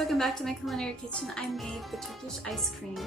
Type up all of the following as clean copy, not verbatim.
welcome back to my culinary kitchen. I made the Turkish ice cream.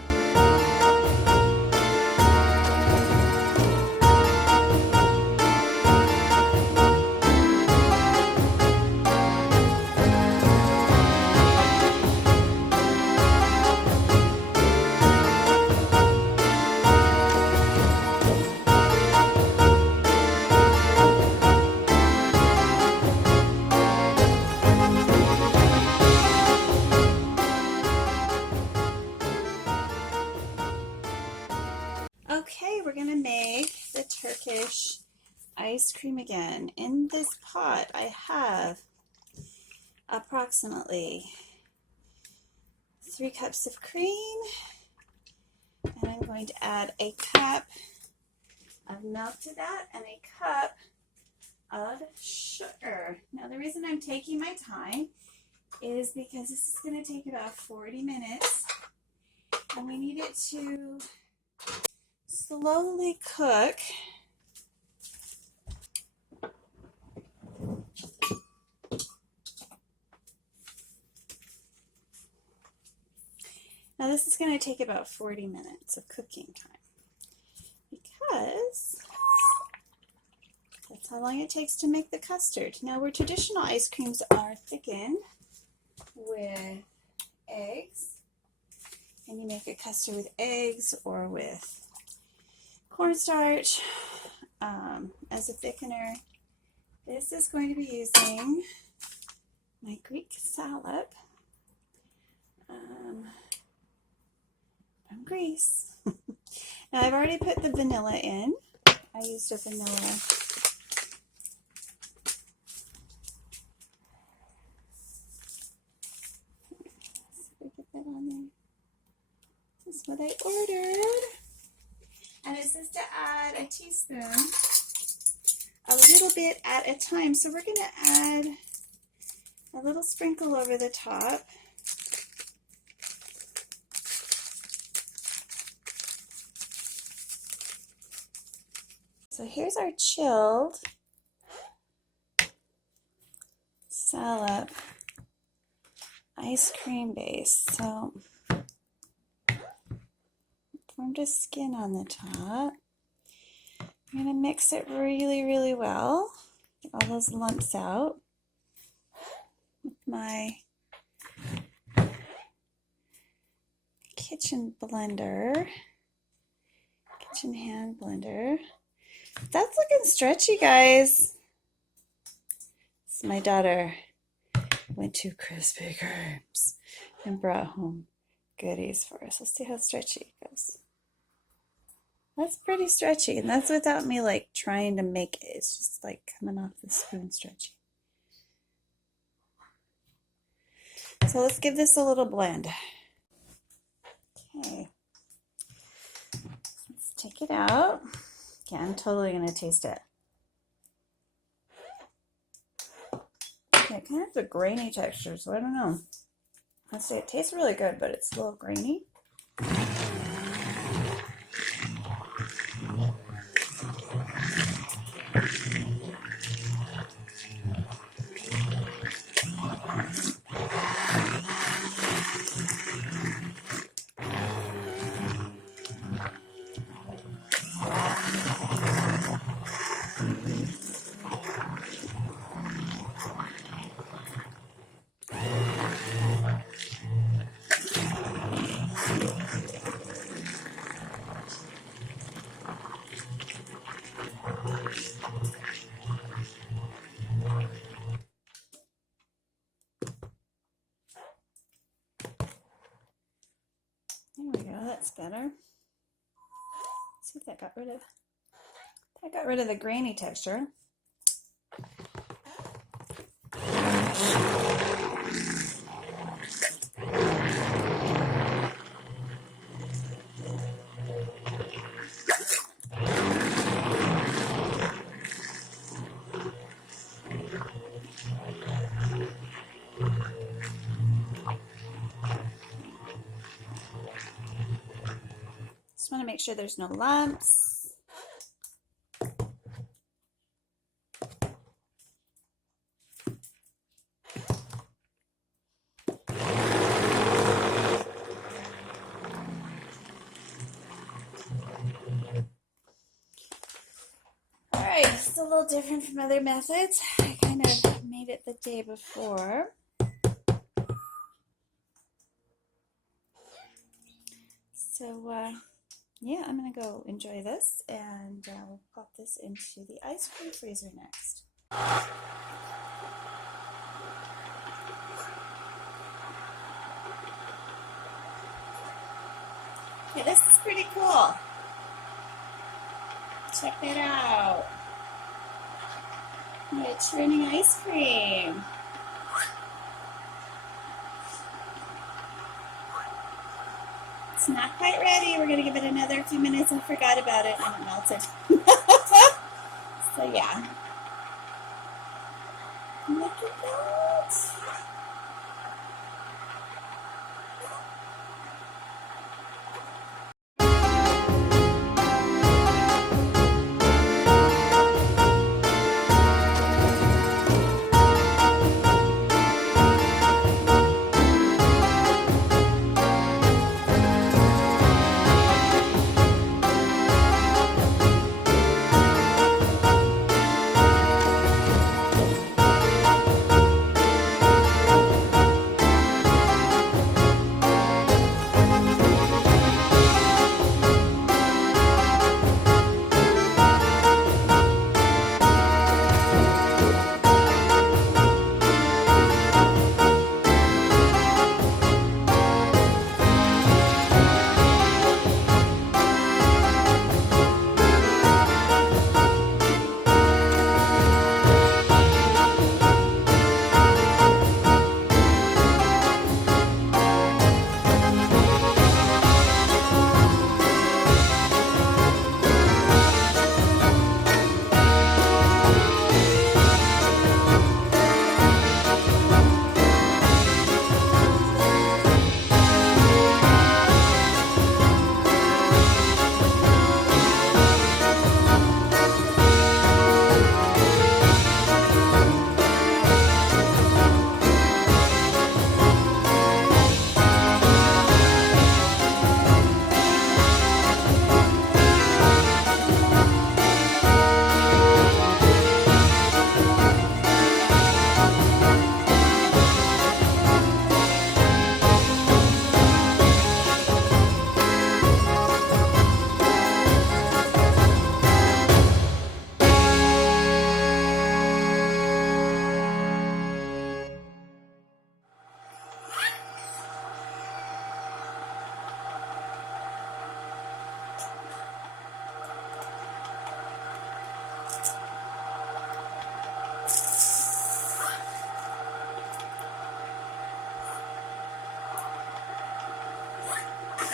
Okay, we're gonna make the Turkish ice cream again. In this pot, I have approximately 3 cups of cream, and I'm going to add a cup of milk to that and a cup of sugar. Now, the reason I'm taking my time is because this is going to take about 40 minutes, and we need it to slowly cook. Now this is going to take about 40 minutes of cooking time because that's how long it takes to make the custard. Now, where traditional ice creams are thickened with eggs, and you make a custard with eggs or with cornstarch as a thickener, this is going to be using my Greek salip from Greece. Now, I've already put the vanilla in. I used a vanilla. Let's see if I get that on there. This is what I ordered. And it says to add a teaspoon, a little bit at a time. So we're going to add a little sprinkle over the top. So here's our chilled salip ice cream base. So formed a skin on the top. I'm going to mix it really, really well. Get all those lumps out with my kitchen blender, kitchen hand blender. That's looking stretchy, guys. This is my daughter. Went to Krispy Kreme's and brought home goodies for us. Let's see how stretchy it goes. That's pretty stretchy, and that's without me like trying to make it. It's just like coming off the spoon stretchy. So let's give this a little blend. Okay. Let's take it out. Okay, I'm totally going to taste it. Okay, it kind of has a grainy texture, so I don't know. Let's say it tastes really good, but it's a little grainy. There we go, that's better. Let's see if that got rid of the grainy texture. Just want to make sure there's no lumps. a little different from other methods. I kind of made it the day before. So, yeah, I'm going to go enjoy this, and we'll pop this into the ice cream freezer next. Yeah, this is pretty cool. Check that out. We're churning ice cream. It's not quite ready. We're going to give it another few minutes. I forgot about it and it melted. So yeah. Look at that.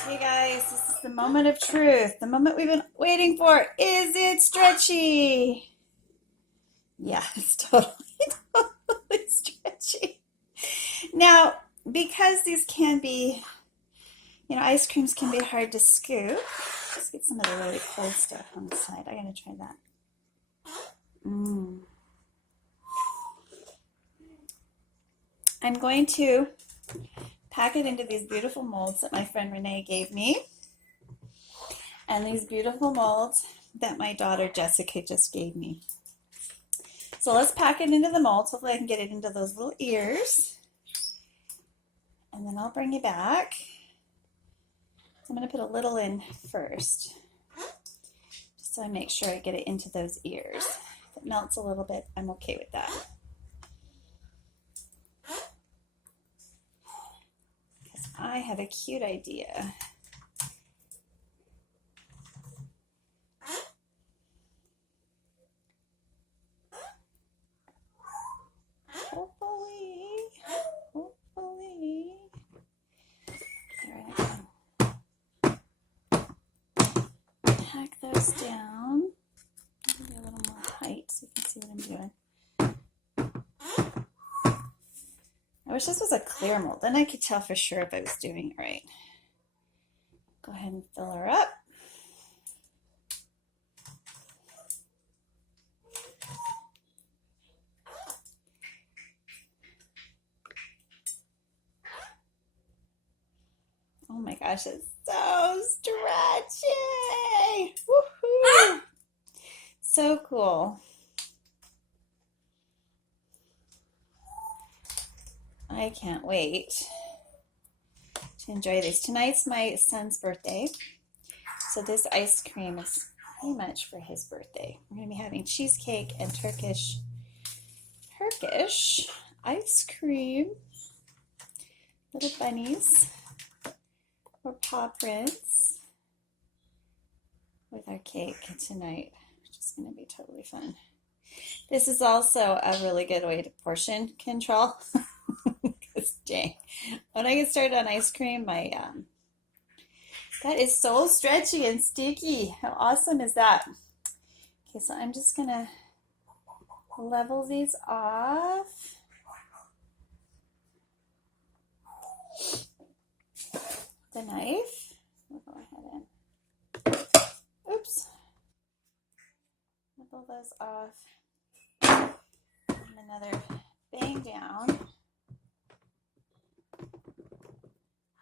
Hey guys, this is the moment of truth, the moment we've been waiting for. Is it stretchy? Yeah, it's totally stretchy. Now, because these can be, ice creams can be hard to scoop. Let's get some of the really cold stuff on the side. I'm going to try that. I'm going to pack it into these beautiful molds that my friend Renee gave me, and these beautiful molds that my daughter Jessica just gave me. So let's pack it into the molds. Hopefully I can get it into those little ears, and then I'll bring you back. So I'm going to put a little in first, just so I make sure I get it into those ears. If it melts a little bit, I'm okay with that. I have a cute idea. Hopefully. There I go. Pack those down. Maybe a little more height so you can see what I'm doing. I wish this was a clear mold, then I could tell for sure if I was doing it right. Go ahead and fill her up. Oh my gosh, it's so stretchy! Woohoo! So cool. I can't wait to enjoy these. Tonight's my son's birthday, so this ice cream is pretty much for his birthday. We're going to be having cheesecake and Turkish ice cream. Little bunnies or paw prints with our cake tonight, which is going to be totally fun. This is also a really good way to portion control. Because dang, when I get started on ice cream, my that is so stretchy and sticky. How awesome is that? Okay, so I'm just gonna level these off. The knife. We'll go ahead and oops. Level those off. And another bang down.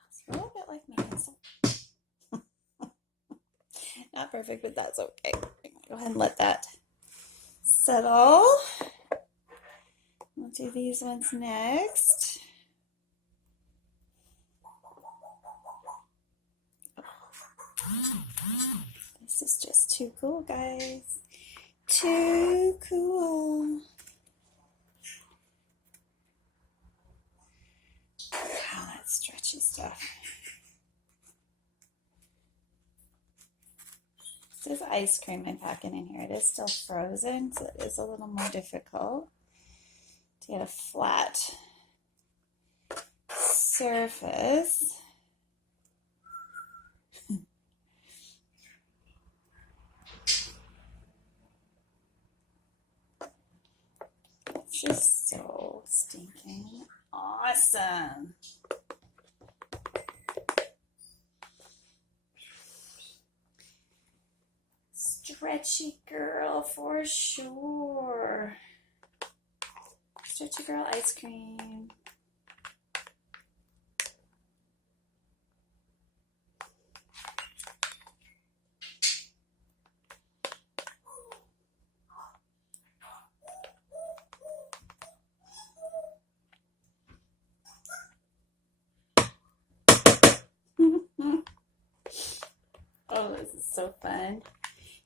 It's a little bit like making some. Not perfect, but that's okay. I'm gonna go ahead and let that settle. We'll do these ones next. This is just too cool, guys. Too cool. Wow, that's stretchy stuff. This is ice cream I'm packing in here. It is still frozen, so it is a little more difficult to get a flat surface. It's just so stinking awesome. Stretchy girl for sure. Stretchy girl ice cream. Oh, this is so fun.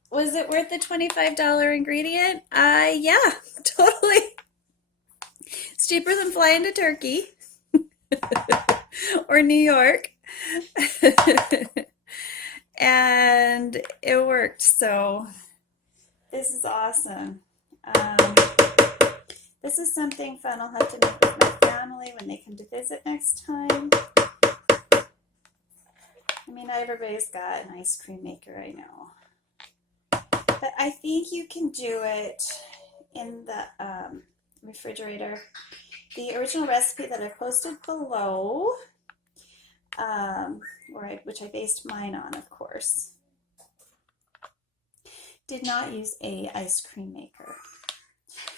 Was it worth the $25 ingredient? Yeah, totally. It's cheaper than flying to Turkey or New York. And it worked, so this is awesome. This is something fun I'll have to make with my family when they come to visit next time. I mean, everybody's got an ice cream maker, I know. But I think you can do it in the refrigerator. The original recipe that I posted below, which I based mine on, of course, did not use a ice cream maker.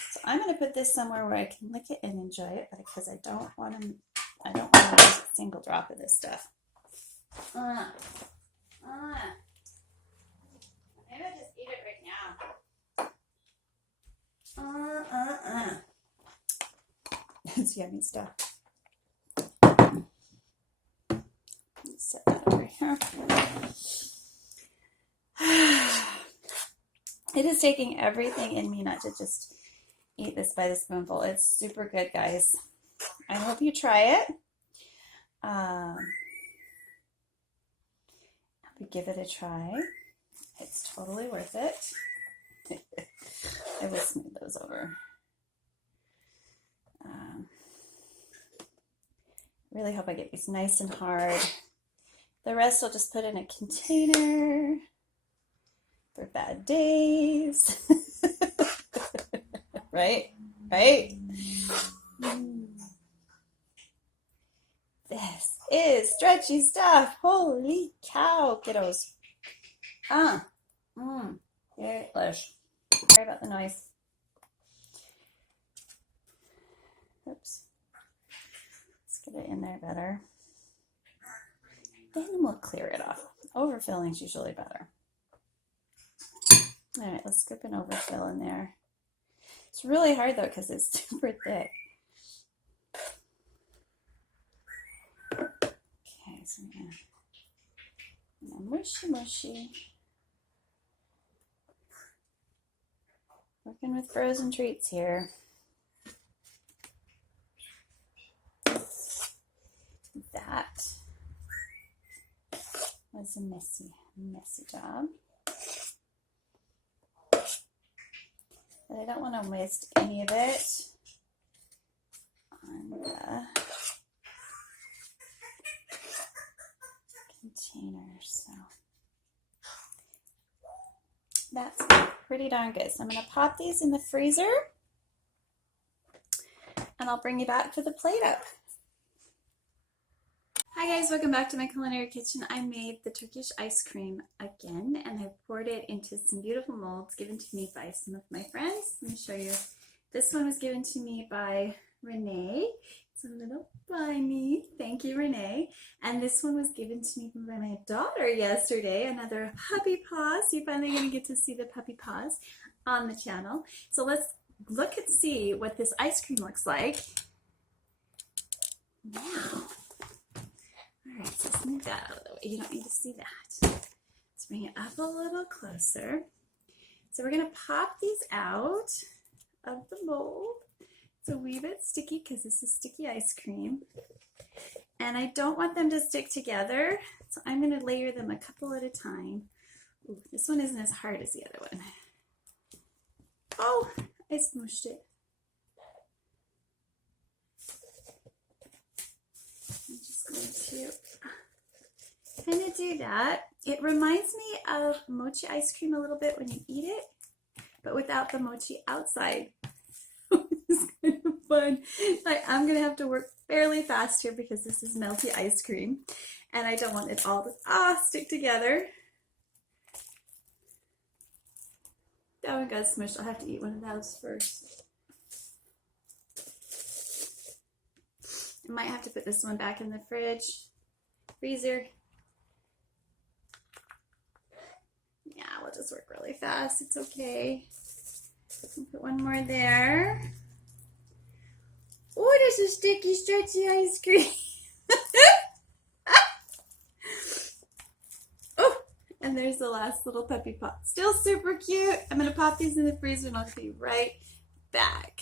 So I'm going to put this somewhere where I can lick it and enjoy it, because I don't want to use a single drop of this stuff. Maybe I'll just eat it right now. It's yummy stuff. Let's set that over here. It is taking everything in me not to just eat this by the spoonful. It's super good, guys. I hope you try it. Give it a try. It's totally worth it. I will smooth those over. Really hope I get these nice and hard. The rest I'll just put in a container for bad days. Right? This is stretchy stuff. Holy cow, kiddos. Delish. Sorry about the noise. Oops. Let's get it in there better. Then we'll clear it off. Overfilling is usually better. All right, let's scoop an overfill in there. It's really hard though because it's super thick. so I'm gonna mushy mushy. Working with frozen treats here. That was a messy job. But I don't want to waste any of it on the container. So that's pretty darn good. So I'm going to pop these in the freezer and I'll bring you back for the plate up. Hi guys, welcome back to my culinary kitchen. I made the Turkish ice cream again and I poured it into some beautiful molds given to me by some of my friends. Let me show you. This one was given to me by Renee. It's a little by me. Thank you, Renee. And this one was given to me by my daughter yesterday. Another puppy paws. You're finally going to get to see the puppy paws on the channel. So let's look and see what this ice cream looks like now. All right, so let's move that out of the way. You don't need to see that. Let's bring it up a little closer. So we're going to pop these out of the mold. It's a wee bit sticky because this is sticky ice cream. And I don't want them to stick together, so I'm going to layer them a couple at a time. Ooh, this one isn't as hard as the other one. Oh, I smooshed it. I'm just going to kind of do that. It reminds me of mochi ice cream a little bit when you eat it, but without the mochi outside. It's kind of fun. Like, I'm going to have to work fairly fast here because this is melty ice cream and I don't want it all to stick together. That one got smushed. I'll have to eat one of those first. I might have to put this one back in the freezer. Yeah, we'll just work really fast. It's okay. Put one more there. Oh, there's a sticky, stretchy ice cream. Oh, and there's the last little puppy paw. Still super cute. I'm going to pop these in the freezer and I'll be right back.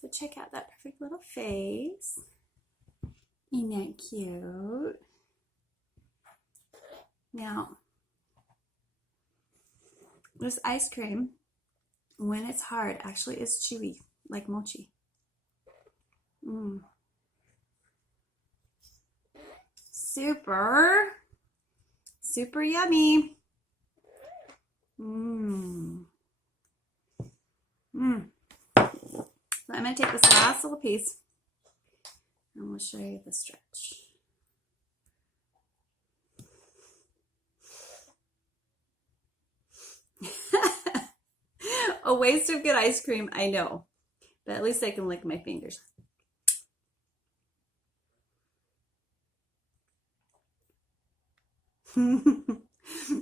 So check out that perfect little face. Isn't that cute? Now, this ice cream, when it's hard, actually is chewy, like mochi. Super, super yummy. So I'm going to take this last little piece and we'll show you the stretch. A waste of good ice cream, I know, but at least I can lick my fingers.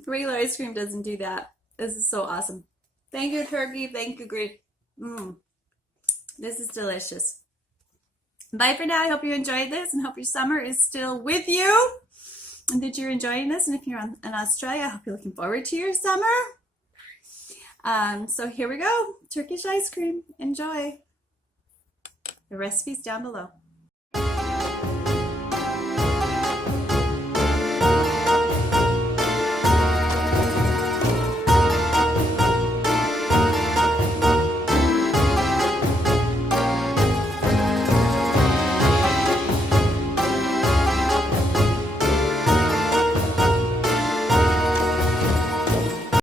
Regular ice cream doesn't do that. This is so awesome. Thank you, Turkey. Thank you, Great. This is delicious. Bye for now. I hope you enjoyed this and hope your summer is still with you and that you're enjoying this. And if you're in Australia, I hope you're looking forward to your summer. So here we go. Turkish ice cream. Enjoy. The recipe's down below.